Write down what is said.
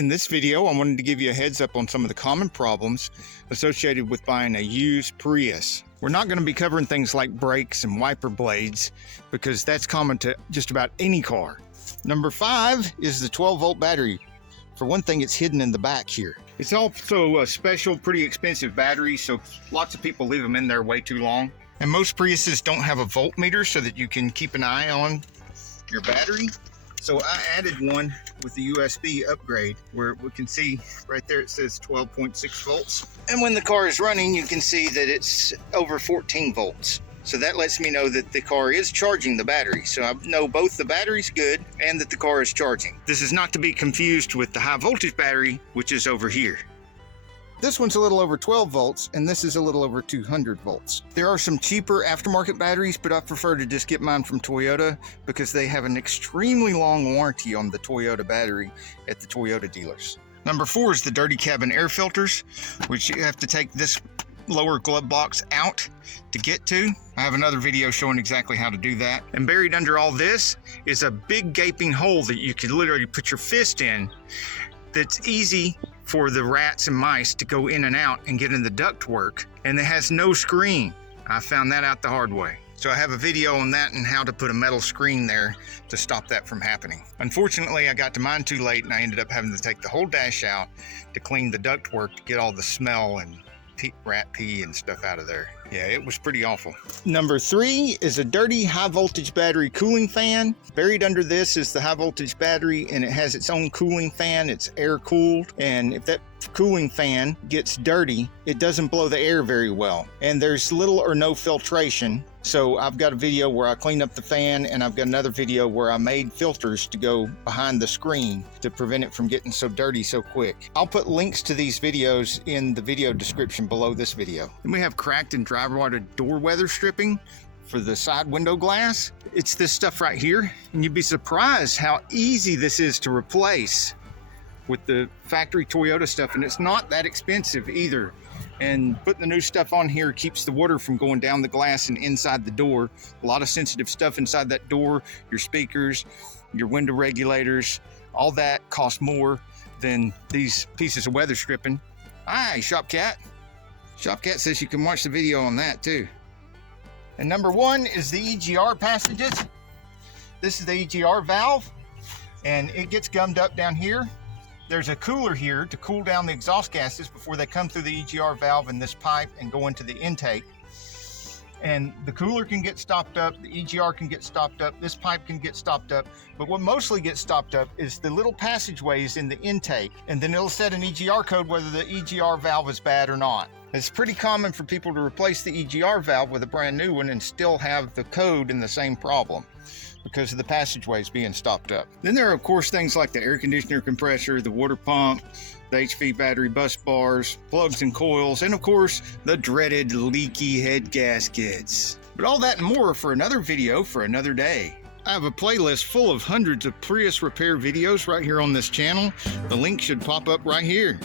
In this video, I wanted to give you a heads up on some of the common problems associated with buying a used Prius. We're not going to be covering things like brakes and wiper blades because that's common to just about any car. Number 5 is the 12-volt battery. For one thing, it's hidden in the back here. It's also a special, pretty expensive battery, so lots of people leave them in there way too long. And most Priuses don't have a voltmeter so that you can keep an eye on your battery. So I added one with the USB upgrade where we can see right there it says 12.6 volts. And when the car is running, you can see that it's over 14 volts. So that lets me know that the car is charging the battery. So I know both the battery's good and that the car is charging. This is not to be confused with the high voltage battery, which is over here. This one's a little over 12 volts, and this is a little over 200 volts. There are some cheaper aftermarket batteries, but I prefer to just get mine from Toyota because they have an extremely long warranty on the Toyota battery at the Toyota dealers. Number 4 is the dirty cabin air filters, which you have to take this lower glove box out to get to. I have another video showing exactly how to do that. And buried under all this is a big gaping hole that you can literally put your fist in that's easy for the rats and mice to go in and out and get in the ductwork, and it has no screen. I found that out the hard way. So I have a video on that and how to put a metal screen there to stop that from happening. Unfortunately, I got to mine too late and I ended up having to take the whole dash out to clean the ductwork to get all the smell and rat pee and stuff out of there. Yeah, it was pretty awful. Number 3 is a dirty high voltage battery cooling fan. Buried under this is the high voltage battery, and it has its own cooling fan. It's air cooled, and if that cooling fan gets dirty, it doesn't blow the air very well, and there's little or no filtration. So I've got a video where I clean up the fan, and I've got another video where I made filters to go behind the screen to prevent it from getting so dirty so quick. I'll put links to these videos in the video description below this video. Then we have cracked and dry rotted door weather stripping for the side window glass. It's this stuff right here, and you'd be surprised how easy this is to replace with the factory Toyota stuff, and it's not that expensive either. And putting the new stuff on here keeps the water from going down the glass and inside the door. A lot of sensitive stuff inside that door, your speakers, your window regulators, all that costs more than these pieces of weather stripping. Hi, Shopcat. Shopcat says you can watch the video on that too. And number 1 is the EGR passages. This is the EGR valve, and it gets gummed up down here. There's a cooler here to cool down the exhaust gases before they come through the EGR valve in this pipe and go into the intake. And the cooler can get stopped up, the EGR can get stopped up, this pipe can get stopped up, but what mostly gets stopped up is the little passageways in the intake, and then it'll set an EGR code whether the EGR valve is bad or not. It's pretty common for people to replace the EGR valve with a brand new one and still have the code in the same problem because of the passageways being stopped up. Then there are of course things like the air conditioner compressor, the water pump, the HV battery bus bars, plugs and coils, and of course the dreaded leaky head gaskets. But all that and more for another video for another day. I have a playlist full of hundreds of Prius repair videos right here on this channel. The link should pop up right here.